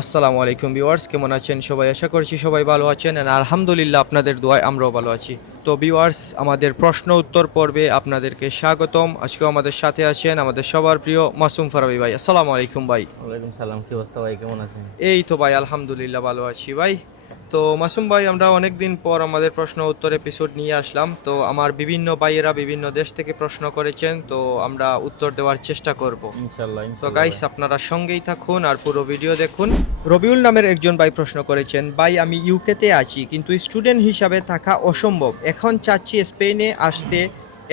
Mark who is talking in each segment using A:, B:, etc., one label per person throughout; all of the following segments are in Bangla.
A: আসসালামু আলাইকুম ভিওয়ার্স কেমন আছেন সবাই? আশা করছি সবাই ভালো আছেন। অ্যান্ড আলহামদুলিল্লাহ আপনাদের দোয়ায় আমরাও ভালো আছি। তো ভিওয়ার্স আমাদের প্রশ্ন উত্তর পর্বে আপনাদেরকে স্বাগতম। আজকেও আমাদের সাথে আছেন আমাদের সবার প্রিয় মাসুম ফারাবি ভাই। আসসালামু আলাইকুম ভাই।
B: ওয়ালাইকুম সালাম কি অবস্থা ভাই? কেমন আছেন?
A: এই তো ভাই আলহামদুলিল্লাহ ভালো আছি ভাই। তো মাসুম ভাই আমরা অনেক দিন পর আমাদের প্রশ্ন উত্তর এপিসোড নিয়ে আসলাম। তো আমার বিভিন্ন ভাইয়েরা বিভিন্ন দেশ থেকে প্রশ্ন করেছেন তো আমরা উত্তর দেওয়ার চেষ্টা করব।
B: ইনশাল্লাহ
A: তো গাইস আপনারা সঙ্গেই থাকুন আর পুরো ভিডিও দেখুন। রবিউল নামের একজন ভাই প্রশ্ন করেছেন ভাই আমি ইউকেতে আছি কিন্তু স্টুডেন্ট হিসাবে থাকা অসম্ভব। এখন চাচ্ছি স্পেনে আসতে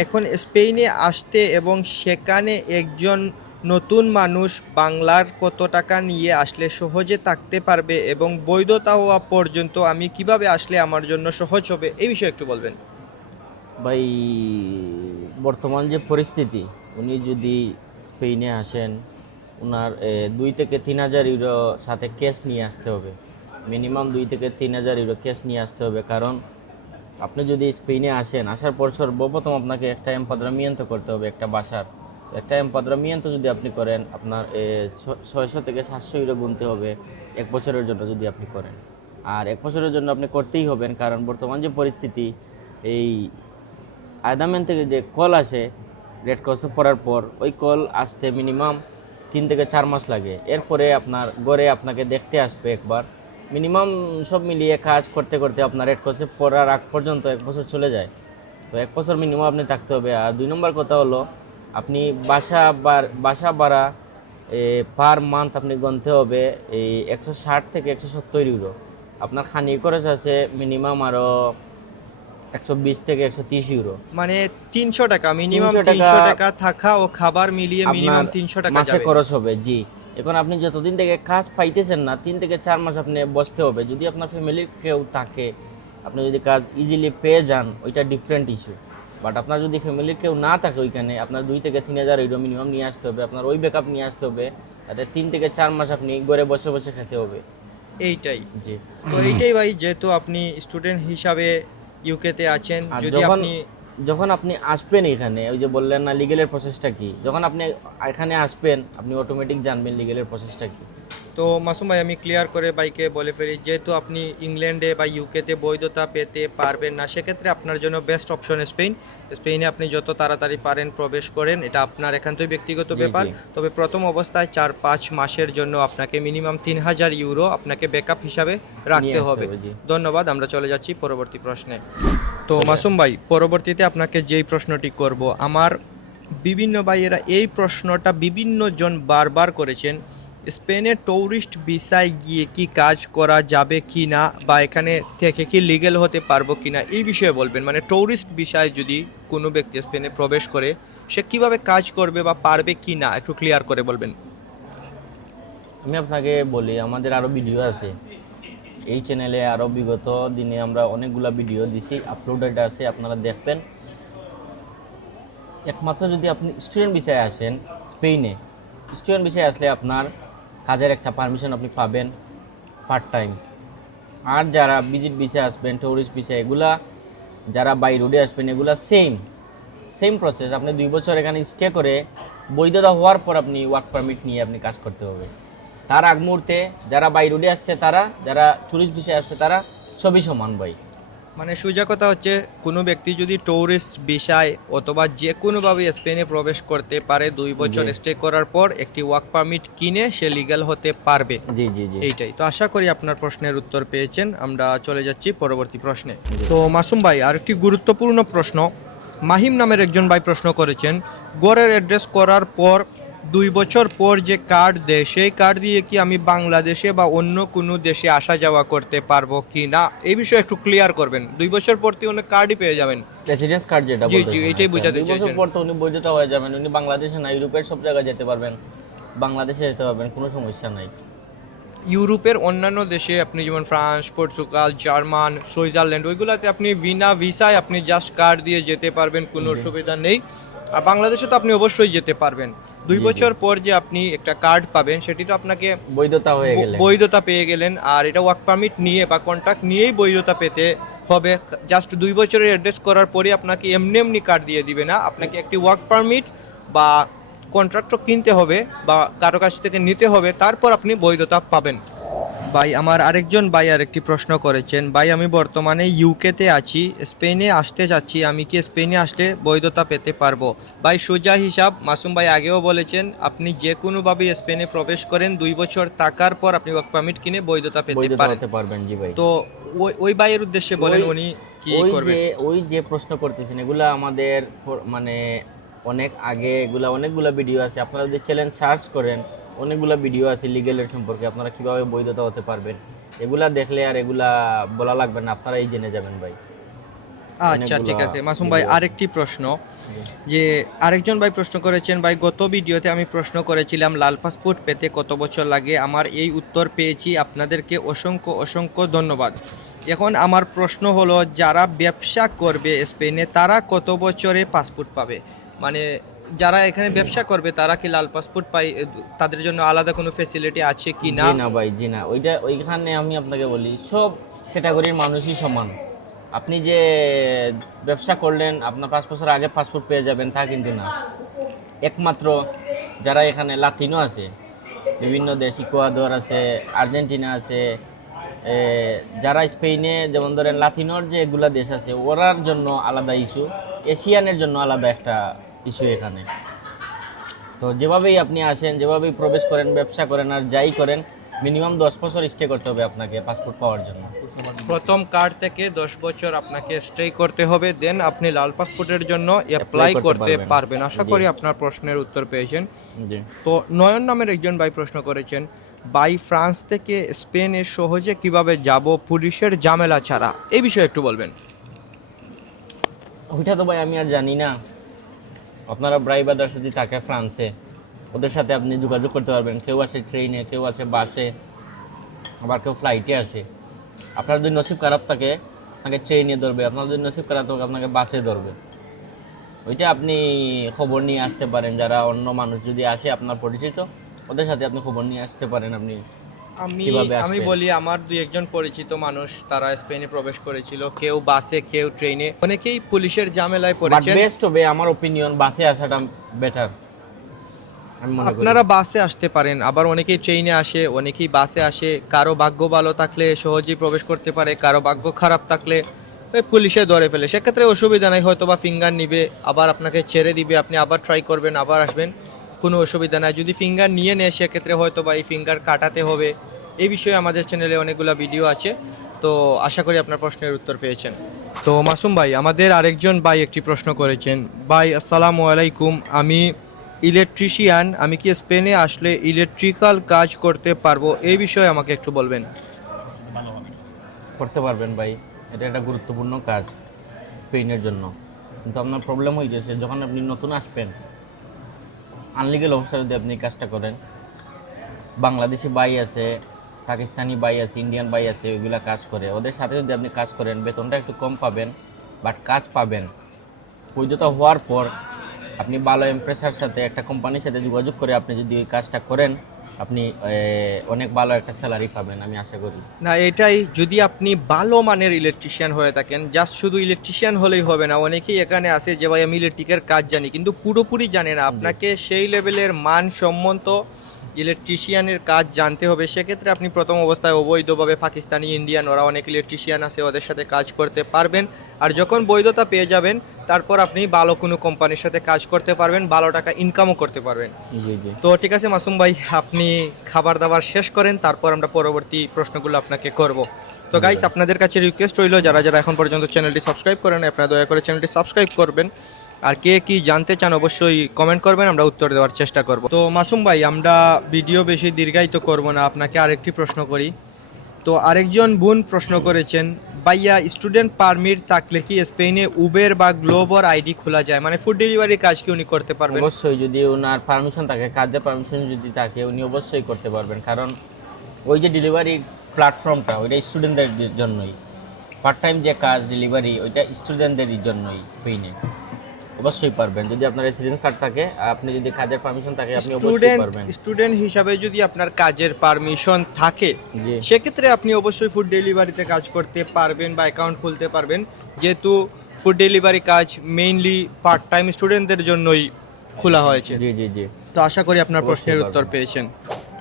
A: এখন স্পেনে আসতে এবং সেখানে একজন নতুন মানুষ বাংলার কত টাকা নিয়ে আসলে সহজে থাকতে পারবে এবং বৈধতা হওয়া পর্যন্ত আমি কীভাবে আসলে আমার জন্য সহজ হবে, এই বিষয়ে একটু বলবেন।
B: ভাই, বর্তমান যে পরিস্থিতি, উনি যদি স্পেনে আসেন ওনার দুই থেকে তিন হাজার ইউরো সাথে ক্যাশ নিয়ে আসতে হবে। মিনিমাম দুই থেকে তিন হাজার ইউরো ক্যাশ নিয়ে আসতে হবে। কারণ, আপনি যদি স্পেনে আসেন, আসার পর সর্বপ্রথম আপনাকে একটা এম্পাদ্রামিয়ান্ত করতে হবে, একটা বাসার। একটা এম্পাদ্রামিয়ান্ত যদি আপনি করেন, আপনার ছয়শো থেকে সাতশো ইউরো গুনতে হবে এক বছরের জন্য যদি আপনি করেন। আর এক বছরের জন্য আপনি করতেই হবেন, কারণ বর্তমান যে পরিস্থিতি, এই আয়দামেন থেকে যে কল আসে, রেড ক্রসে পড়ার পর, ওই কল আসতে মিনিমাম তিন থেকে চার মাস লাগে। এরপরে আপনার গড়ে আপনাকে দেখতে আসবে একবার। মিনিমাম সব মিলিয়ে কাজ করতে করতে আপনার রেড ক্রসে পড়ার আগ পর্যন্ত এক বছর চলে যায়। তো এক বছর মিনিমাম আপনি থাকতে হবে। আর দুই নম্বর কথা হলো আপনি বাসা বাসা ভাড়া পার মান্থ আপনি গুনতে হবে এই একশো ষাট থেকে একশো সত্তর ইউরো আপনার খানি খরচ আছে মিনিমাম আরও একশো বিশ থেকে একশো তিরিশ ইউরো
A: মানে তিনশো টাকা মিনিমাম তিনশো টাকা থাকা ও খাবার মিলিয়ে মিনিমাম তিনশো টাকা
B: মাসে খরচ হবে জি। এখন আপনি যতদিন থেকে কাজ পাইতেছেন না তিন থেকে চার মাস আপনি বসতে হবে। যদি আপনার ফ্যামিলির কেউ থাকে আপনি যদি কাজ ইজিলি পেয়ে যান ওইটা ডিফারেন্ট ইস্যু বাট আপনার যদি ফ্যামিলির কেউ না থাকে ওইখানে আপনার দুই থেকে তিন হাজার ইউরো মিনিমাম নিয়ে আসতে হবে আপনার ওই ব্যাকআপ নিয়ে আসতে হবে তাতে তিন থেকে চার মাস আপনি ঘরে বসে বসে খেতে হবে।
A: এইটাই।
B: জি।
A: তো এইটাই ভাই যেহেতু আপনি স্টুডেন্ট হিসাবে ইউকেতে আছেন যদি
B: যখন
A: আপনি
B: যখন আপনি আসবেন এখানে ওই যে বললেন না লিগেলের প্রসেসটা কি? যখন আপনি এখানে আসবেন আপনি অটোমেটিক জানবেন লিগেলের প্রসেসটা কি?
A: তো মাসুম ভাই আমি ক্লিয়ার করে বাইকে বলে ফেলি যেহেতু আপনি ইংল্যান্ডে বা ইউকেতে বৈধতা পেতে পারবেন না সেক্ষেত্রে আপনার জন্য বেস্ট অপশন স্পেন স্পেনে আপনি যত তাড়াতাড়ি পারেন প্রবেশ করেন এটা আপনার একান্তই ব্যক্তিগত ব্যাপার। তবে প্রথম অবস্থায় চার পাঁচ মাসের জন্য আপনাকে মিনিমাম তিন হাজার ইউরো আপনাকে ব্যাকআপ হিসাবে রাখতে হবে।
B: হবে,
A: ধন্যবাদ আমরা চলে যাচ্ছি পরবর্তী প্রশ্নে। তো মাসুম ভাই পরবর্তীতে আপনাকে যেই প্রশ্নটি করব আমার বিভিন্ন ভাইয়েরা এই প্রশ্নটা বিভিন্ন জন বারবার করেছেন। স্পেনে ট্যুরিস্ট ভিসায় গিয়ে কি কাজ করা যাবে কি না বা এখানে থেকে কি লিগেল হতে পারব কি না, এই বিষয়ে বলবেন। মানে ট্যুরিস্ট ভিসায় যদি কোনো ব্যক্তি স্পেনে প্রবেশ করে, সে কীভাবে কাজ করবে বা পারবে কি না, একটু ক্লিয়ার করে বলবেন।
B: আমি আপনাকে বলি, আমাদের আরও ভিডিও আছে। এই চ্যানেলে আরও বিগত দিনে আমরা অনেকগুলা ভিডিও দিছি আপলোডেড আছে, আপনারা দেখবেন। একমাত্র যদি আপনি স্টুডেন্ট বিষয়ে আসেন স্পেনে স্টুডেন্ট বিষয়ে আসলে আপনার কাজের একটা পারমিশন আপনি পাবেন পার্ট টাইম আর যারা ভিজিট বিষয়ে আসবেন টুরিস্ট বিষয়ে এগুলা যারা বাই রোডে আসবেন, এগুলা সেম সেম প্রসেস আপনি দুই বছর এখানে স্টে করে বৈধতা হওয়ার পর আপনি ওয়ার্ক পারমিট নিয়ে আপনি কাজ করতে হবে তার আগ মুহূর্তে যারা বাই রোডে আসছে, তারা, যারা ট্যুরিস্ট বিষয়ে আসছে, তারা সবই সমান ভাই।
A: মানে সোজা কথা হচ্ছে কোনো ব্যক্তি যদি ট্যুরিস্ট বিষয় অথবা যে কোনোভাবে স্পেনে প্রবেশ করতে পারে দুই বছর স্টে করার পর একটি ওয়ার্ক পারমিট কিনে সে লিগ্যাল হতে পারবে।
B: জি জি জি।
A: এইটাই। তো আশা করি আপনার প্রশ্নের উত্তর পেয়েছেন। আমরা চলে যাচ্ছি পরবর্তী প্রশ্নে। তো মাসুম ভাই আরেকটি গুরুত্বপূর্ণ প্রশ্ন। মাহিম নামের একজন ভাই প্রশ্ন করেছেন গড়ের অ্যাড্রেস করার পর দুই বছর পর যে কার্ড দেয় সেই কার্ড দিয়ে কি আমি বাংলাদেশে বা অন্য কোনো দেশে আসা যাওয়া করতে পারব কি না? এই বিষয়ে একটু ক্লিয়ার করবেন। দুই বছর পর তুই অনেক কার্ডই পেয়ে যাবেন।
B: রেসিডেন্স কার্ড যেটা
A: জি, জি, এটাই বোঝাতে
B: দুই বছর পর তো উনি বৈধতা হয়ে যাবেন। উনি বাংলাদেশে না ইউরোপের সব জায়গায় যেতে পারবেন। বাংলাদেশে যেতে পারবেন কোনো সমস্যা নাই।
A: ইউরোপের অন্যান্য দেশে আপনি যেমন ফ্রান্স পর্তুগাল জার্মান সুইজারল্যান্ড ওইগুলোতে আপনি বিনা ভিসায় আপনি জাস্ট কার্ড দিয়ে যেতে পারবেন কোনো অসুবিধা নেই। আর বাংলাদেশে তো আপনি অবশ্যই যেতে পারবেন। দুই। বছর পর যে আপনি একটা কার্ড পাবেন সেটি তো আপনাকে
B: বৈধতা হয়ে গেলে
A: বৈধতা পেয়ে গেলেন। আর এটা ওয়ার্ক পারমিট নিয়ে বা কন্ট্রাক্ট নিয়েই বৈধতা পেতে হবে। জাস্ট দুই বছরের অ্যাড্রেস করার পরে আপনাকে এমনি এমনি কার্ড দিয়ে দিবে না। আপনাকে একটি ওয়ার্ক পারমিট বা কন্ট্রাক্টর কিনতে হবে বা কারও কাছ থেকে নিতে হবে। তারপর আপনি বৈধতা পাবেন। ভাই আমার আরেকজন ভাই আরেকটি প্রশ্ন করেছেন ভাই আমি বর্তমানে ইউকেতে আছি স্পেনে আসতে চাচ্ছি আমি কি স্পেনে আসলে বৈধতা পেতে পারব? ভাই সোজা হিসাব মাসুম ভাই আগেও বলেছেন আপনি যে কোনোভাবে স্পেনে প্রবেশ করেন দুই বছর থাকার পর আপনি ওয়ার্ক পারমিট কিনে বৈধতা পেতে
B: পারবেন জি ভাই।
A: তো ওই ওই ভাইয়ের উদ্দেশ্যে বলেন উনি কি করবেন?
B: ওই যে প্রশ্ন করতেছেন এগুলা আমাদের মানে অনেক আগে এগুলা অনেকগুলা ভিডিও আছে আপনারা যদি চ্যানেল সার্চ করেন অনেকগুলা ভিডিও আছে লিগেলের সম্পর্কে আপনারা কীভাবে বৈধতা হতে পারবেন? এগুলা দেখলে আর এগুলা বলা লাগবে না আপনারাই জেনে যাবেন ভাই।
A: আচ্ছা ঠিক আছে। মাসুম ভাই আরেকটি প্রশ্ন যে আরেকজন ভাই প্রশ্ন করেছেন ভাই গত ভিডিওতে আমি প্রশ্ন করেছিলাম লাল পাসপোর্ট পেতে কত বছর লাগে? আমার এই উত্তর পেয়েছি আপনাদেরকে অসংখ্য অসংখ্য ধন্যবাদ। এখন আমার প্রশ্ন হলো যারা ব্যবসা করবে স্পেনে তারা কত বছরে পাসপোর্ট পাবে? মানে যারা এখানে ব্যবসা করবে, তারা কি লাল পাসপোর্ট পাই তাদের জন্য আলাদা কোনো ফেসিলিটি আছে কি না?
B: না ভাই, জি না। ওইটা ওইখানে আমি আপনাকে বলি, সব ক্যাটাগরির মানুষই সমান। আপনি যে ব্যবসা করলেন, আপনার পাঁচ বছর আগে পাসপোর্ট পেয়ে যাবেন, তা কিন্তু না। একমাত্র যারা এখানে লাতিনো আছে, বিভিন্ন দেশ, ইকুয়াদর আছে, আর্জেন্টিনা আছে যারা স্পেনে যেমন ধরেন লাতিনোর যে এগুলা দেশ আছে, ওরার জন্য আলাদা ইস্যু এশিয়ানের জন্য আলাদা একটা ইস্যু এখানে। তো যেভাবেই আপনি আসেন যেভাবেই প্রবেশ করেন ব্যবসা করেন আর যাই করেন মিনিমাম দশ বছর স্টে করতে হবে আপনাকে পাসপোর্ট পাওয়ার জন্য।
A: প্রথম কার্ড থেকে দশ বছর আপনাকে স্টে করতে হবে দেন আপনি লাল পাসপোর্টের জন্য অ্যাপ্লাই
B: করতে। পারবেন।
A: আশা করি আপনার প্রশ্নের উত্তর পেয়েছেন। তো নয়ন নামের একজন ভাই প্রশ্ন করেছেন বাই ফ্রান্স থেকে স্পেনে সহজে কীভাবে যাব পুলিশের ঝামেলা ছাড়া? এই বিষয়ে একটু বলবেন।
B: ওইটা তো ভাই আমি আর জানি না। আপনারা ব্রাইবাদার যদি থাকে ফ্রান্সে ওদের সাথে আপনি যোগাযোগ করতে পারবেন। কেউ আসে ট্রেনে কেউ আসে বাসে আবার কেউ ফ্লাইটে আসে। আপনার যদি নসিব খারাপ থাকে, আপনাকে ট্রেনে ধরবে। আপনার যদি নসিব খারাপ থাকে, আপনাকে বাসে ধরবে। ওইটা আপনি খবর নিয়ে আসতে পারেন। যারা অন্য মানুষ যদি আসে, আপনার পরিচিত, ওদের সাথে আপনি খবর নিয়ে আসতে পারেন আপনি।
A: আমি আমি বলি আমার দুই একজন পরিচিত মানুষ তারা স্পেনে প্রবেশ করেছিল। কেউ বাসে কেউ ট্রেনে। অনেকেই পুলিশের ঝামেলায়
B: বাট বেস্ট হবে আমার ওপিনিয়ন বাসে আসাটা বেটার
A: আপনারা বাসে আসতে পারেন আবার অনেকেই ট্রেনে আসে অনেকেই বাসে আসে। কারও ভাগ্য ভালো থাকলে সহজেই প্রবেশ করতে পারে কারও ভাগ্য খারাপ থাকলে পুলিশে ধরে ফেলে। সেক্ষেত্রে অসুবিধা নাই হয়তো বা ফিঙ্গার নিবে আবার আপনাকে ছেড়ে দিবে আপনি আবার ট্রাই করবেন আবার আসবেন। কোনো অসুবিধা নাই। যদি ফিঙ্গার নিয়ে নেয়, সেক্ষেত্রে হয়তো বা এই ফিঙ্গার কাটাতে হবে। এই বিষয়ে আমাদের চ্যানেলে অনেকগুলো ভিডিও আছে। তো আশা করি আপনার প্রশ্নের উত্তর পেয়েছেন। তো মাসুম ভাই, আমাদের আরেকজন ভাই একটি প্রশ্ন করেছেন। ভাই, আসসালামু আলাইকুম। আমি ইলেকট্রিশিয়ান আমি কি স্পেনে আসলে ইলেকট্রিক্যাল কাজ করতে পারব? এই বিষয়ে আমাকে একটু বলবেন।
B: করতে পারবেন ভাই। এটা একটা গুরুত্বপূর্ণ কাজ স্পেনের জন্য। কিন্তু আপনার প্রবলেম হয়ে গেছে। যখন আপনি নতুন আসবেন আনলিগেল অফিসার যদি আপনি কাজটা করেন, বাংলাদেশি বাই আছে, পাকিস্তানি বাই আছে ইন্ডিয়ান বাই আছে, ওইগুলো কাজ করে, ওদের সাথে যদি আপনি কাজ করেন, বেতনটা একটু কম পাবেন বাট কাজ পাবেন। বৈধতা হওয়ার পর আপনি ভালো এমপ্রেসার সাথে একটা কোম্পানির সাথে যোগাযোগ করে আপনি যদি ওই কাজটা করেন আপনি অনেক ভালো একটা স্যালারি পাবেন আমি আশা করি।
A: না এটাই যদি আপনি ভালো মানের ইলেকট্রিশিয়ান হয়ে থাকেন জাস্ট শুধু ইলেকট্রিশিয়ান হলেই হবে না অনেকেই এখানে আসে যে ভাই আমি ইলেকট্রিকের কাজ জানি। কিন্তু পুরোপুরি জানে না আপনাকে সেই লেভেলের মান সম্মত ইলেকট্রিশিয়ানের কাজ জানতে হবে সেক্ষেত্রে আপনি প্রথম অবস্থায় অবৈধভাবে পাকিস্তানি ইন্ডিয়ান ওরা অনেক ইলেকট্রিশিয়ান আছে ওদের সাথে কাজ করতে পারবেন। আর যখন বৈধতা পেয়ে যাবেন তারপর আপনি ভালো কোনো কোম্পানির সাথে কাজ করতে পারবেন ভালো টাকা ইনকামও করতে পারবেন। তো ঠিক আছে মাসুম ভাই আপনি খাবার দাবার শেষ করেন তারপর আমরা পরবর্তী প্রশ্নগুলো আপনাকে করব। তো গাইস আপনাদের কাছে রিকোয়েস্ট রইল যারা যারা এখন পর্যন্ত চ্যানেলটি সাবস্ক্রাইব করেন আপনারা দয়া করে চ্যানেলটি সাবস্ক্রাইব করবেন। আর কে কি জানতে চান অবশ্যই কমেন্ট করবেন, আমরা উত্তর দেওয়ার চেষ্টা করব। তো মাসুম ভাই, আমরা ভিডিও বেশি দীর্ঘায়িত করব না, আপনাকে আরেকটি প্রশ্ন করি। তো আরেকজন বোন প্রশ্ন করেছেন, ভাইয়া স্টুডেন্ট পারমিট থাকলে কি স্পেনে উবের বা গ্লোবর আইডি খোলা যায়? মানে ফুড ডেলিভারি কাজ কি উনি করতে পারবেন?
B: অবশ্যই, যদি ওনার পারমিশন থাকে, কাজের পারমিশন যদি থাকে, উনি অবশ্যই করতে পারবেন। কারণ ওই যে ডেলিভারি প্ল্যাটফর্মটা ওইটা স্টুডেন্টদের জন্যই। পার্ট টাইম যে কাজ ডেলিভারি ওইটা স্টুডেন্টদের জন্যই স্পেনে। অবশ্যই পারবেন। যদি আপনার রেসিডেন্স কার্ড থাকে আপনি যদি কাজের পারমিশন থাকে আপনি অবশ্যই পারবেন।
A: স্টুডেন্ট হিসাবে যদি আপনার কাজের পারমিশন থাকে সেক্ষেত্রে আপনি অবশ্যই ফুড ডেলিভারিতে কাজ করতে পারবেন বা অ্যাকাউন্ট খুলতে পারবেন। যেহেতু ফুড ডেলিভারি কাজ মেইনলি পার্ট টাইম স্টুডেন্টদের জন্যই খোলা হয়েছে।
B: জি জি জি।
A: তো আশা করি আপনার প্রশ্নের উত্তর পেয়েছেন।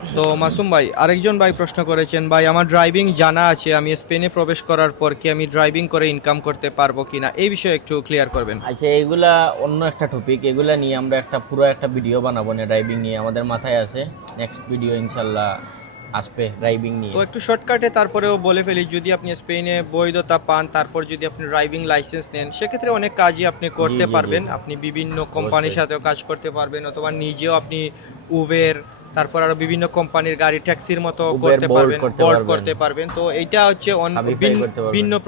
A: তো মাসুম ভাই আরেকজন ভাই প্রশ্ন করেছেন ভাই আমার ড্রাইভিং জানা আছে আমি স্পেনে প্রবেশ করার পর কি আমি ড্রাইভিং করে ইনকাম করতে পারব কিনা? এই বিষয়ে একটু ক্লিয়ার করবেন।
B: আচ্ছা এগুলা অন্য একটা টপিক এগুলা নিয়ে আমরা একটা পুরো একটা ভিডিও বানাবো না ড্রাইভিং নিয়ে। আমাদের মাথায় আছে। নেক্সট ভিডিও ইনশাল্লাহ আসবে ড্রাইভিং নিয়ে।
A: তো একটু শর্টকাটে তারপরেও বলে ফেলি যদি আপনি স্পেনে বৈধতা পান তারপর যদি আপনি ড্রাইভিং লাইসেন্স নেন সেক্ষেত্রে অনেক কাজই আপনি করতে পারবেন। আপনি বিভিন্ন কোম্পানির সাথেও কাজ করতে পারবেন অথবা নিজেও আপনি উবের তারপর আরও বিভিন্ন কোম্পানির গাড়ি ট্যাক্সির মতো করতে পারবেন
B: পারবেন।
A: করতে পারবেন। তো এইটা হচ্ছে ভিন্ন-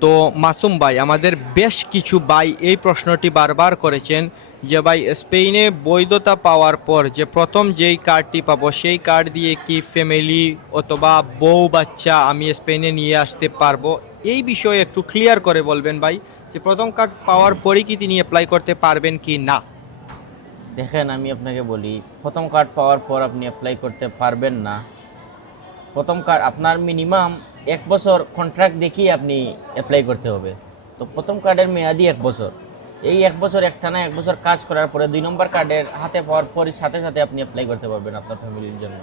A: তো মাসুম ভাই আমাদের বেশ কিছু ভাই এই প্রশ্নটি বারবার করেছেন যে ভাই স্পেনে বৈধতা পাওয়ার পর যে প্রথম যেই কার্ডটি পাবো সেই কার্ড দিয়ে কি ফ্যামিলি অথবা বউ বাচ্চা আমি স্পেনে নিয়ে আসতে পারব? এই বিষয়ে একটু ক্লিয়ার করে বলবেন ভাই যে প্রথম কার্ড পাওয়ার পরই কি তিনি অ্যাপ্লাই করতে পারবেন কি না?
B: দেখেন, আমি আপনাকে বলি, প্রথম কার্ড পাওয়ার পর আপনি অ্যাপ্লাই করতে পারবেন না। প্রথম কার্ড আপনার মিনিমাম এক বছর কন্ট্রাক্ট দেখিয়ে আপনি অ্যাপ্লাই করতে হবে। তো প্রথম কার্ডের মেয়াদি এক বছর। এই এক বছর একটানা এক বছর কাজ করার পরে দুই নম্বর কার্ডের হাতে পাওয়ার পরই সাথে সাথে আপনি অ্যাপ্লাই করতে পারবেন আপনার ফ্যামিলির জন্য।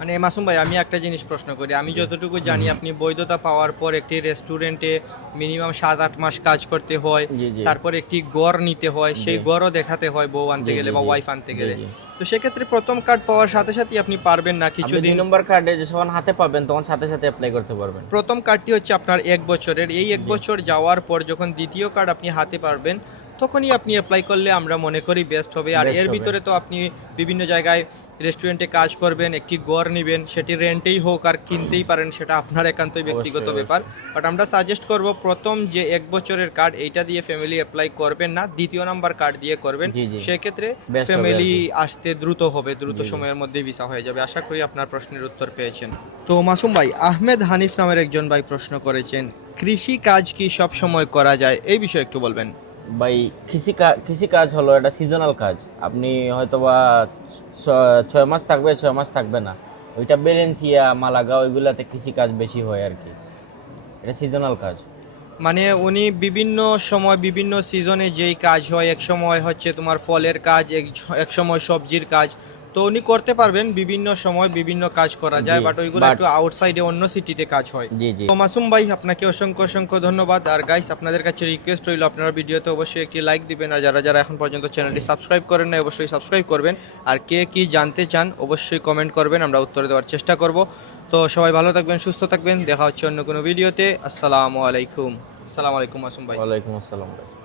A: মানে মাসুম ভাই আমি একটা জিনিস প্রশ্ন করি। আমি যতটুকু জানি আপনি বৈধতা পাওয়ার পর একটি রেস্টুরেন্টে মিনিমাম সাত আট মাস কাজ করতে হয়। তারপর একটি গড় নিতে হয়। সেই। গড়ও দেখাতে হয় বউ আনতে গেলে বা ওয়াইফ আনতে গেলে। তো সেক্ষেত্রে প্রথম কার্ড পাওয়ার সাথে সাথে আপনি পারবেন না কিছু
B: দুই নম্বর কার্ডে যখন হাতে পাবেন তখন সাথে সাথে অ্যাপ্লাই করতে পারবেন।
A: প্রথম কার্ডটি হচ্ছে আপনার এক বছরের। এই এক বছর যাওয়ার পর যখন দ্বিতীয় কার্ড আপনি হাতে পারবেন তখনই আপনি অ্যাপ্লাই করলে আমরা মনে করি বেস্ট হবে। আর এর ভিতরে তো আপনি বিভিন্ন জায়গায় রেস্টুরেন্টে কাজ করবেন একটি গড় নেবেন সেটি রেন্টেই হোক আর কিনতেই পারেন সেটা আপনার একান্তই ব্যক্তিগত ব্যাপার। বাট আমরা সাজেস্ট করব প্রথম যে এক বছরের কার্ড এইটা দিয়ে ফ্যামিলি অ্যাপ্লাই করবেন না দ্বিতীয় নাম্বার কার্ড দিয়ে করবেন। সেক্ষেত্রে ফ্যামিলি আসতে দ্রুত হবে দ্রুত। সময়ের মধ্যে ভিসা হয়ে যাবে। আশা করি আপনার প্রশ্নের উত্তর পেয়েছেন। তো মাসুম ভাই আহমেদ হানিফ নামের একজন ভাই প্রশ্ন করেছেন কৃষি কাজ কি সব সময় করা যায়? এই বিষয়ে একটু বলবেন।
B: ভাই, কৃষি কৃষি কাজ হলো এটা সিজনাল কাজ। আপনি হয়তো বা ছয় মাস থাকবে, ছয় মাস থাকবে না। ওইটা বেলেন্সিয়া মালাগা ওইগুলাতে কৃষি কাজ বেশি হয় আর কি। এটা সিজনাল কাজ।
A: মানে উনি বিভিন্ন সময় বিভিন্ন সিজনে যেই কাজ হয়, এক সময় হচ্ছে তোমার ফলের কাজ এক সময় সবজির কাজ তো উনি করতে পারবেন বিভিন্ন সময় বিভিন্ন কাজ করা যায় বাট ওইগুলো একটু আউটসাইডে অন্য সিটিতে কাজ হয়।
B: জি জি।
A: তো মাসুম ভাই আপনাকে অসংখ্য অসংখ্য ধন্যবাদ। আর গাইস আপনাদের কাছে রিকোয়েস্ট রইল আপনারা ভিডিওতে অবশ্যই একটি লাইক দিবেন আর যারা যারা এখন পর্যন্ত চ্যানেলটি সাবস্ক্রাইব করেন না অবশ্যই সাবস্ক্রাইব করবেন। আর কে কি জানতে চান অবশ্যই কমেন্ট করবেন আমরা উত্তর দেওয়ার চেষ্টা করব। তো সবাই ভালো থাকবেন সুস্থ থাকবেন দেখা হচ্ছে অন্য কোনো ভিডিওতে আসসালামু আলাইকুম। আসসালামু আলাইকুম মাসুম ভাই।
B: ওয়ালাইকুম আসসালাম ভাই।